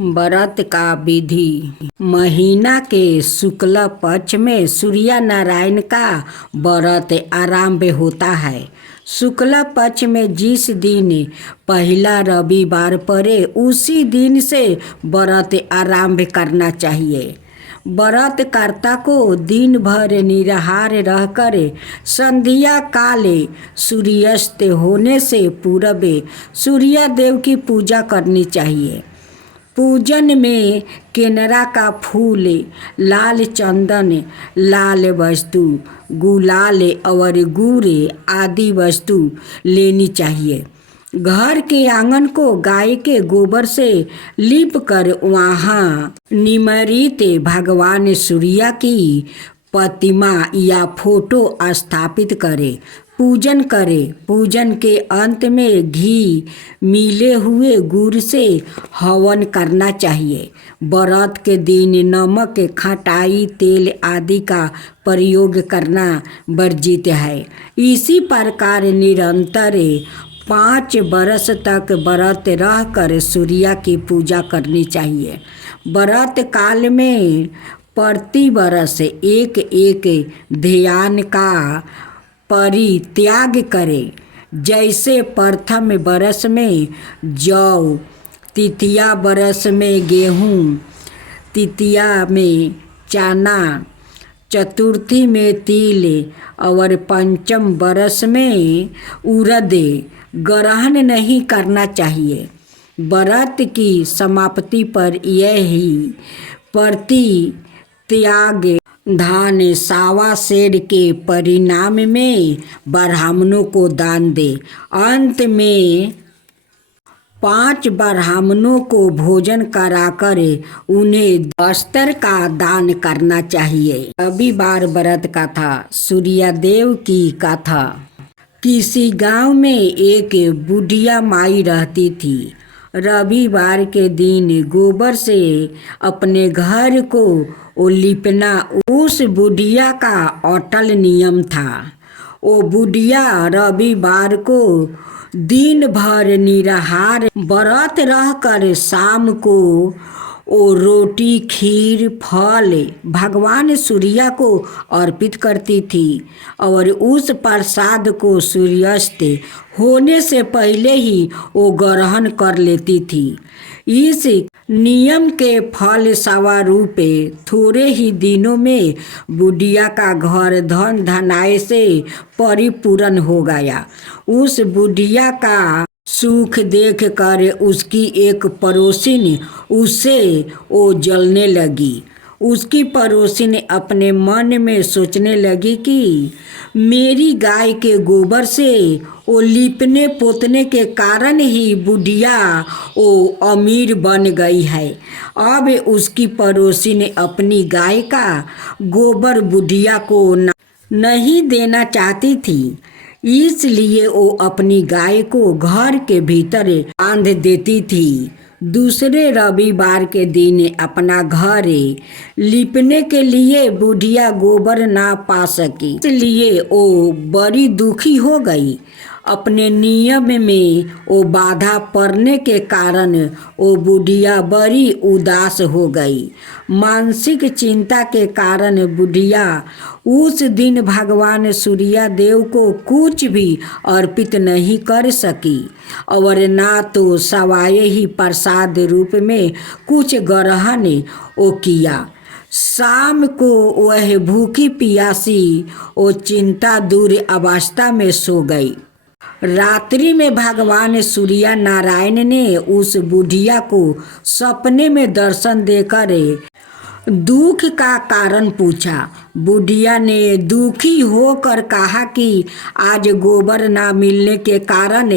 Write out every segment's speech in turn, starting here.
व्रत का विधि। महीना के शुक्ल पक्ष में सूर्य नारायण का व्रत आरंभ होता है। शुक्ल पक्ष में जिस दिन पहला रविवार पड़े उसी दिन से व्रत आरंभ करना चाहिए। व्रतकर्ता को दिन भर निराहार रहकर संध्या काले सूर्यास्त होने से पूर्व सूर्य देव की पूजा करनी चाहिए। पूजन में केनरा का फूल, लाल चंदन, लाल वस्तु, गुलाल और गुड़ आदि वस्तु लेनी चाहिए। घर के आंगन को गाय के गोबर से लीप कर वहाँ निमृत भगवान सूर्य की प्रतिमा या फोटो स्थापित करें, पूजन करें। पूजन के अंत में घी मिले हुए गुड़ से हवन करना चाहिए। व्रत के दिन नमक, खटाई, तेल आदि का प्रयोग करना वर्जित है। इसी प्रकार निरंतर 5 वर्ष तक व्रत रहकर सूर्य की पूजा करनी चाहिए। व्रत काल में प्रति वर्ष एक ध्यान का परित्याग करें। जैसे प्रथम वर्ष में जौ, तृतीया वर्ष में गेहूँ, तृतीया में चना, चतुर्थी में तिल और पंचम वर्ष में उड़द ग्रहण नहीं करना चाहिए। व्रत की समाप्ति पर यही परित्याग धान 1.25 सेर के परिणाम में ब्राह्मणों को दान दे। अंत में 5 ब्राह्मणों को भोजन कराकर उन्हें वस्त्र का दान करना चाहिए। रविवार व्रत कथा। सूर्यदेव की कथा। किसी गांव में एक बुढ़िया माई रहती थी। रविवार के दिन गोबर से अपने घर को लिपना उस बुढ़िया का अटल नियम था। वो बुढ़िया रविवार को दिन भर निराहार व्रत रहकर शाम को वो रोटी, खीर, फल भगवान सूर्य को अर्पित करती थी और उस प्रसाद को सूर्यास्त होने से पहले ही वो ग्रहण कर लेती थी। इस नियम के फल स्वरूप थोड़े ही दिनों में बुढ़िया का घर धन धनाय से परिपूर्ण हो गया। उस बुढ़िया का सुख देख कर उसकी एक पड़ोसिन उससे वो जलने लगी। उसकी पड़ोसिन अपने मन में सोचने लगी कि मेरी गाय के गोबर से वो लिपने पोतने के कारण ही बुढ़िया वो अमीर बन गई है। अब उसकी पड़ोसिन अपनी गाय का गोबर बुढ़िया को नहीं देना चाहती थी, इसलिए वो अपनी गाय को घर के भीतर बांध देती थी। दूसरे रविवार के दिन अपना घर लिपने के लिए बुढ़िया गोबर ना पा सकी, इसलिए वो बड़ी दुखी हो गई। अपने नियम में वो बाधा पड़ने के कारण वो बुढ़िया बड़ी उदास हो गई। मानसिक चिंता के कारण बुढ़िया उस दिन भगवान सूर्य देव को कुछ भी अर्पित नहीं कर सकी और ना तो सवाए ही प्रसाद रूप में कुछ ग्रहण वो किया। शाम को वह भूखी प्यासी वो चिंता दूर अवस्था में सो गई। रात्रि में भगवान सूर्य नारायण ने उस बुढ़िया को सपने में दर्शन देकर दुख का कारण पूछा। बुढ़िया ने दुखी होकर कहा कि आज गोबर ना मिलने के कारण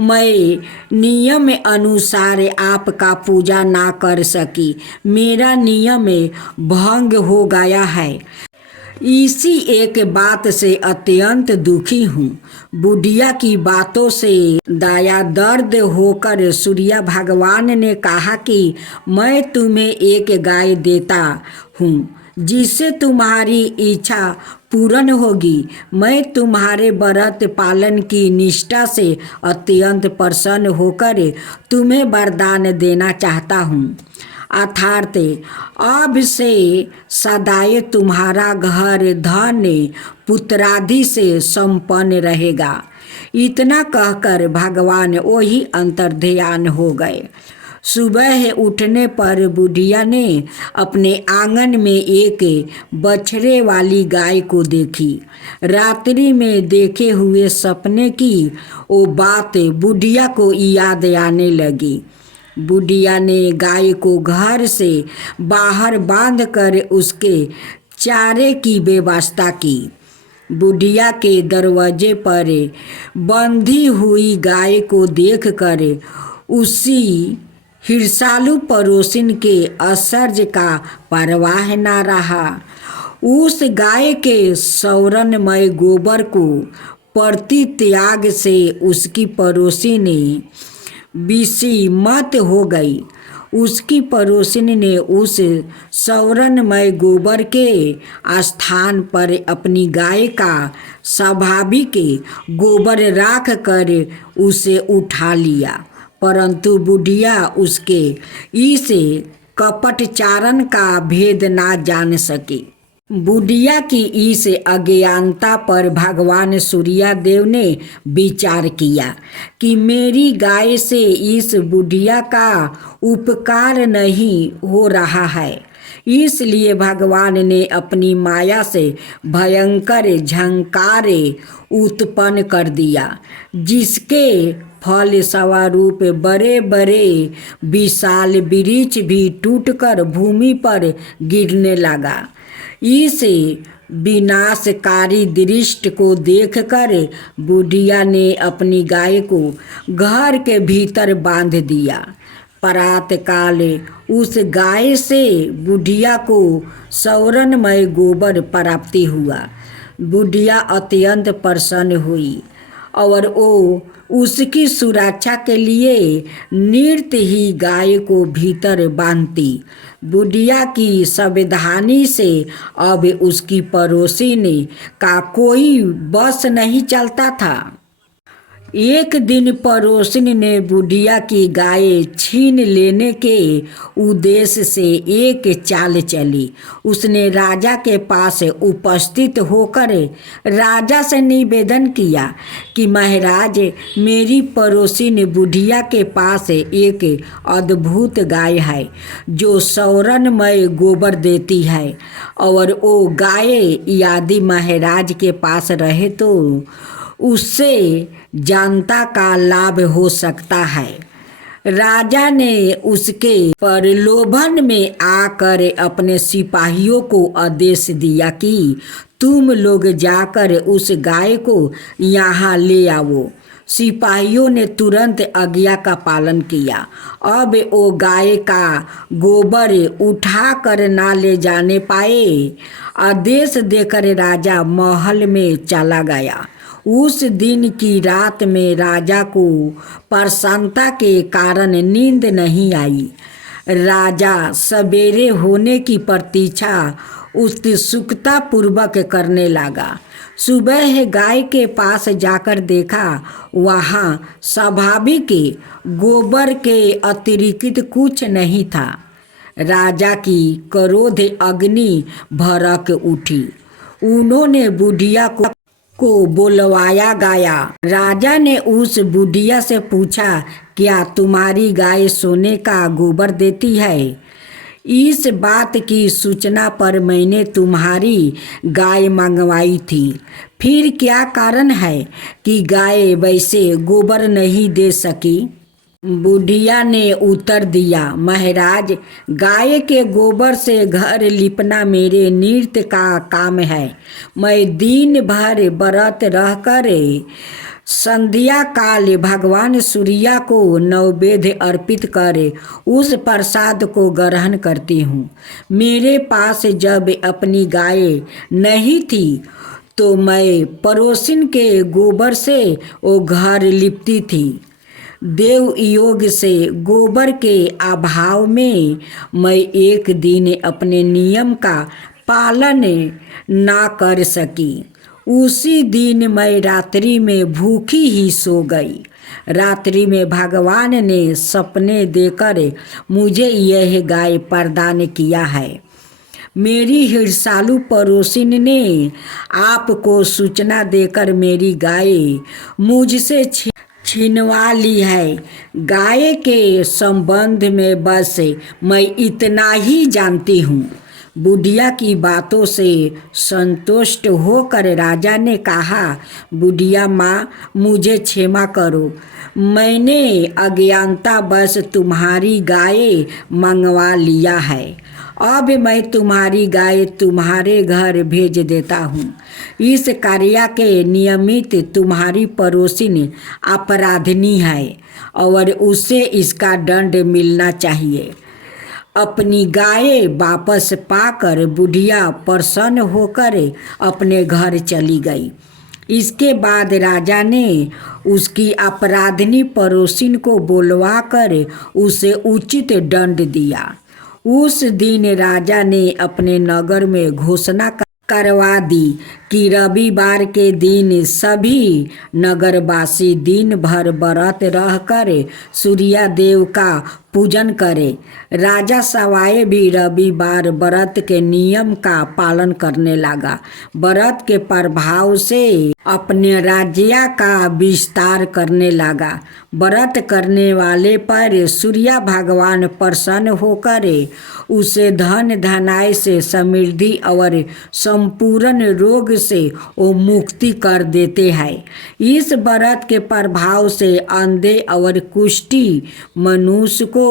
मैं नियम अनुसार आपका पूजा ना कर सकी। मेरा नियम भंग हो गया है। इसी एक बात से अत्यंत दुखी हूँ। बुढ़िया की बातों से दया दर्द होकर सूर्य भगवान ने कहा कि मैं तुम्हें एक गाय देता हूँ जिससे तुम्हारी इच्छा पूर्ण होगी। मैं तुम्हारे व्रत पालन की निष्ठा से अत्यंत प्रसन्न होकर तुम्हें वरदान देना चाहता हूँ। अर्थात अब से सदाए तुम्हारा घर धन पुत्रादि से संपन्न रहेगा। इतना कहकर भगवान वही अंतर्ध्यान हो गए। सुबह उठने पर बुढ़िया ने अपने आंगन में एक बछड़े वाली गाय को देखी। रात्रि में देखे हुए सपने की वो बात बुढ़िया को याद आने लगी। बुढ़िया ने गाय को घर से बाहर बांधकर उसके चारे की व्यवस्था की। बुढ़िया के दरवाजे पर बंधी हुई गाय को देखकर उसी हिरसालू पड़ोसिन के आश्चर्य का परवाह न रहा। उस गाय के सौरनमय गोबर को प्रति त्याग से उसकी पड़ोसिन विषी मत हो गई। उसकी पड़ोसिन ने उस सौरनमय गोबर के स्थान पर अपनी गाय का स्वाभाविक गोबर राख कर उसे उठा लिया, परंतु बुढ़िया उसके इस कपटचारण का भेद ना जान सकी। बुढ़िया की इस अज्ञानता पर भगवान सूर्यदेव ने विचार किया कि मेरी गाय से इस बुढ़िया का उपकार नहीं हो रहा है। इसलिए भगवान ने अपनी माया से भयंकर झंकार उत्पन्न कर दिया, जिसके फल स्वरूप बड़े बड़े विशाल वृक्ष भी टूटकर भूमि पर गिरने लगा। इस विनाशकारी दृश्य को देखकर बुढ़िया ने अपनी गाय को घर के भीतर बांध दिया। प्रातःकाल उस गाय से बुढ़िया को सौरनमय गोबर प्राप्ति हुआ। बुढ़िया अत्यंत प्रसन्न हुई और वो उसकी सुरक्षा के लिए नृत्य ही गाय को भीतर बांधती। बुढ़िया की सावधानी से अब उसकी पड़ोसिन का कोई बस नहीं चलता था। एक दिन पड़ोसिन ने बुढ़िया की गाय छीन लेने के उद्देश्य से एक चाल चली। उसने राजा के पास उपस्थित होकर राजा से निवेदन किया कि महाराज, मेरी पड़ोसिन बुढ़िया के पास एक अद्भुत गाय है जो सौरनमय गोबर देती है, और वो गाय यदि महाराज के पास रहे तो उससे जनता का लाभ हो सकता है। राजा ने उसके प्रलोभन में आकर अपने सिपाहियों को आदेश दिया कि तुम लोग जाकर उस गाय को यहाँ ले आओ। सिपाहियों ने तुरंत आज्ञा का पालन किया। अब वो गाय का गोबर उठा कर ना ले जाने पाए। आदेश देकर राजा महल में चला गया। उस दिन की रात में राजा को प्रसन्नता के कारण नींद नहीं आई। राजा सवेरे होने की प्रतीक्षा उत्सुकता पूर्वक करने लगा। सुबह गाय के पास जाकर देखा, वहाँ स्वाभाविक गोबर के अतिरिक्त कुछ नहीं था। राजा की क्रोध अग्नि भड़क उठी। उन्होंने बुढ़िया को बुलवाया गया। राजा ने उस बुढ़िया से पूछा, क्या तुम्हारी गाय सोने का गोबर देती है? इस बात की सूचना पर मैंने तुम्हारी गाय मंगवाई थी। फिर क्या कारण है कि गाय वैसे गोबर नहीं दे सकी? बुढ़िया ने उत्तर दिया, महाराज, गाय के गोबर से घर लिपना मेरे नृत्य का काम है। मैं दिन भर व्रत रहकर संध्या काल भगवान सूर्य को नैवेद्य अर्पित कर उस प्रसाद को ग्रहण करती हूँ। मेरे पास जब अपनी गाय नहीं थी तो मैं पड़ोसिन के गोबर से वो घर लिपती थी। देव योग से गोबर के अभाव में मैं एक दिन अपने नियम का पालन ना कर सकी। उसी दिन मैं रात्रि में भूखी ही सो गई। रात्रि में भगवान ने सपने देकर मुझे यह गाय प्रदान किया है। मेरी हिरसालू पड़ोसिन ने आपको सूचना देकर मेरी गाय मुझसे छिनवा ली है। गाय के संबंध में बस मैं इतना ही जानती हूँ। बुढ़िया की बातों से संतुष्ट होकर राजा ने कहा, बुढ़िया माँ, मुझे क्षमा करो। मैंने अज्ञानतावश तुम्हारी गाय मंगवा लिया है। अब मैं तुम्हारी गाय तुम्हारे घर भेज देता हूँ। इस कार्य के नियमित तुम्हारी पड़ोसिन अपराधिनी है और उसे इसका दंड मिलना चाहिए। अपनी गाय वापस पाकर बुढ़िया प्रसन्न होकर अपने घर चली गई। इसके बाद राजा ने उसकी अपराधिनी पड़ोसिन को बुलवाकर उसे उचित दंड दिया। उस दिन राजा ने अपने नगर में घोषणा करवा दी कि रविवार के दिन सभी नगरवासी दिन भर व्रत रहकर सूर्य देव का पूजन करें। राजा सवाए भी रविवार व्रत के नियम का पालन करने लगा। व्रत के प्रभाव से अपने राज्य का विस्तार करने लगा। व्रत करने वाले पर सूर्य भगवान प्रसन्न होकर उसे धन धनाय से समृद्धि और संपूर्ण रोग से वो मुक्ति कर देते हैं। इस व्रत के प्रभाव से अंधे और कुष्ठी मनुष्य को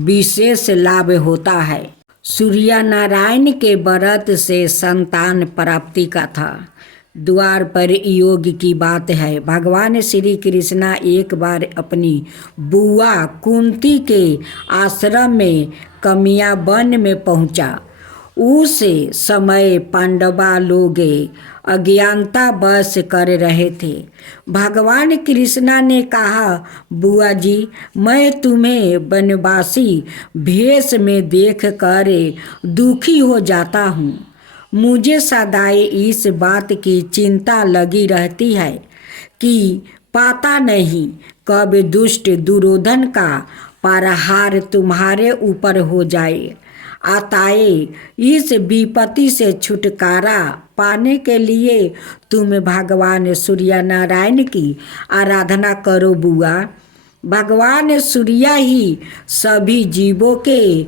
विशेष लाभ होता है। सूर्य नारायण के व्रत से संतान प्राप्ति का था। द्वार पर योग की बात है। भगवान श्री कृष्णा एक बार अपनी बुआ कुंती के आश्रम में कमिया वन में पहुंचा। उस समय पांडवा लोग अज्ञानता बस कर रहे थे। भगवान कृष्णा ने कहा, बुआ जी, मैं तुम्हें वनवासी भेष में देख कर दुखी हो जाता हूँ। मुझे सदाई इस बात की चिंता लगी रहती है कि पता नहीं कब दुष्ट दुर्योधन का प्रहार तुम्हारे ऊपर हो जाए। अतएव इस विपत्ति से छुटकारा पाने के लिए तुम भगवान सूर्य नारायण की आराधना करो बुआ। भगवान सूर्य ही सभी जीवों के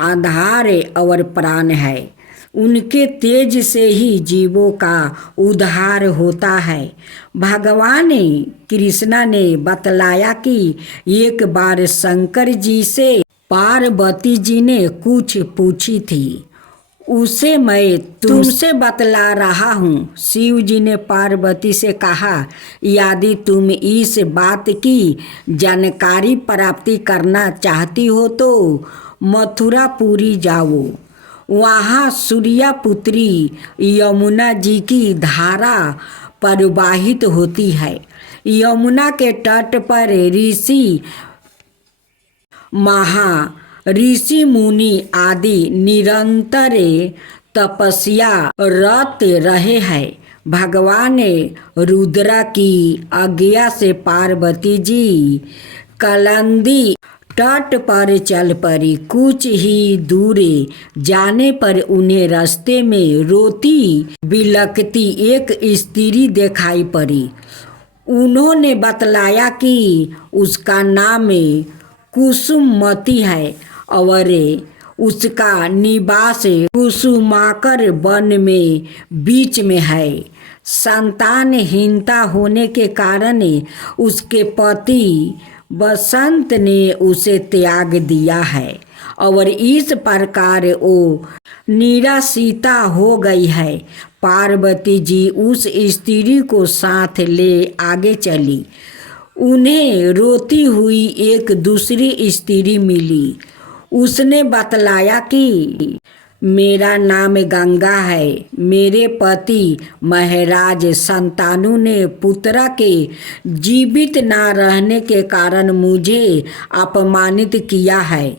आधार और प्राण है। उनके तेज से ही जीवों का उद्धार होता है। भगवान कृष्णा ने बतलाया कि एक बार शंकर जी से पार्वती जी ने कुछ पूछी थी, उसे मैं तुमसे बतला रहा हूँ। शिव जी ने पार्वती से कहा, यदि तुम इस बात की जानकारी प्राप्ति करना चाहती हो तो मथुरापुरी जाओ। वहाँ सूर्य पुत्री यमुना जी की धारा प्रवाहित होती है। यमुना के तट पर ऋषि मुनि आदि निरंतर तपस्या रत रहे हैं। भगवान रुद्र की आज्ञा से पार्वती जी कलंदी तट पर चल पड़ी। कुछ ही दूर जाने पर उन्हें रास्ते में रोती बिलखती एक स्त्री दिखाई पड़ी। उन्होंने बतलाया कि उसका नाम कुसुमती है और उसका निवास कुसुमाकर वन में बीच में है। संतानहीनता होने के कारण उसके पति बसंत ने उसे त्याग दिया है और इस प्रकार वो निराश्रिता हो गई है। पार्वती जी उस स्त्री को साथ ले आगे चली। उन्हें रोती हुई एक दूसरी स्त्री मिली। उसने बतलाया कि मेरा नाम गंगा है। मेरे पति महाराज संतानु ने पुत्र के जीवित न रहने के कारण मुझे अपमानित किया है।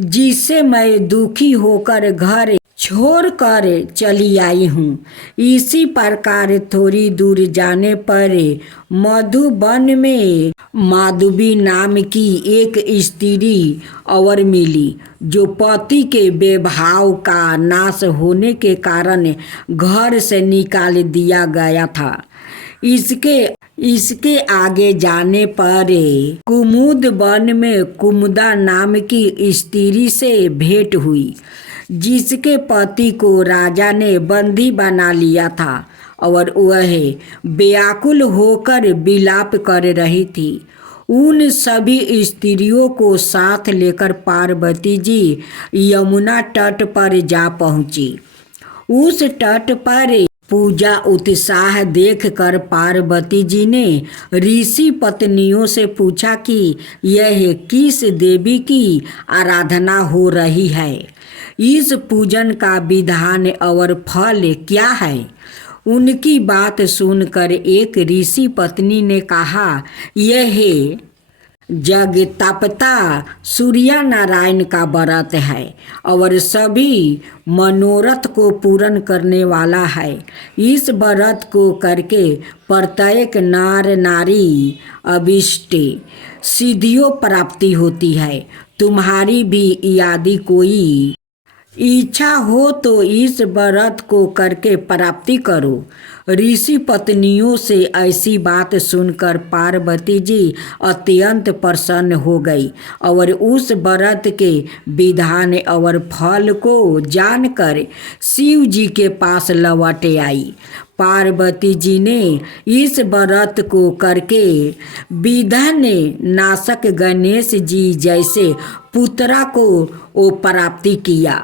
जिससे मैं दुखी होकर घर छोड़कर चली आई हूँ। इसी प्रकार थोड़ी दूर जाने पर मधुबन में माधवी नाम की एक स्त्री और मिली, जो पति के वैभव का नाश होने के कारण घर से निकाल दिया गया था। इसके आगे जाने पर कुमुद वन में कुमुदा नाम की स्त्री से भेंट हुई, जिसके पति को राजा ने बंदी बना लिया था और वह व्याकुल होकर विलाप कर रही थी। उन सभी स्त्रियों को साथ लेकर पार्वती जी यमुना तट पर जा पहुंची। उस तट पर पूजा उत्साह देखकर पार्वती जी ने ऋषि पत्नियों से पूछा कि यह किस देवी की आराधना हो रही है, इस पूजन का विधान और फल क्या है। उनकी बात सुनकर एक ऋषि पत्नी ने कहा, यह जगतपता सूर्य नारायण का व्रत है और सभी मनोरथ को पूर्ण करने वाला है। इस व्रत को करके प्रत्येक नर नारी अभिष्ट सिद्धियों प्राप्ति होती है। तुम्हारी भी यदि कोई इच्छा हो तो इस व्रत को करके प्राप्ति करो। ऋषि पत्नियों से ऐसी बात सुनकर पार्वती जी अत्यंत प्रसन्न हो गई और उस व्रत के विधान और फल को जानकर शिव जी के पास लौट आई। पार्वती जी ने इस व्रत को करके विघ्न नाशक गणेश जी जैसे पुत्रा को प्राप्ति किया।